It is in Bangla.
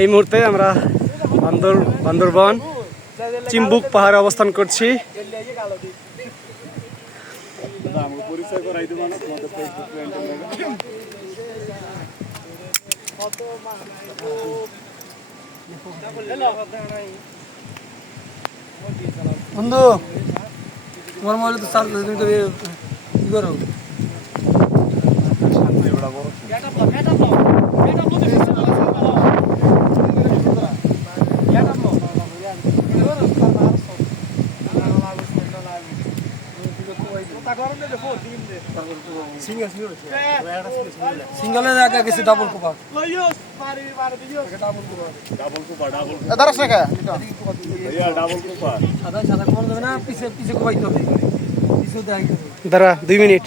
এই মুহূর্তে আমরা বান্দরবান চিম্বুক পাহাড়ে অবস্থান করছি। বন্ধু তোমার মোবাইলে তো চার্জ তুমি তো কি করো? সিঙ্গেলে দেখা গেছে ডাবল কুপার সাদা সাদা কোন দেবে না পিছে পিছে কুপাইতে হবে পিছে দেখাইতে হবে। দাঁড়া 2 মিনিট।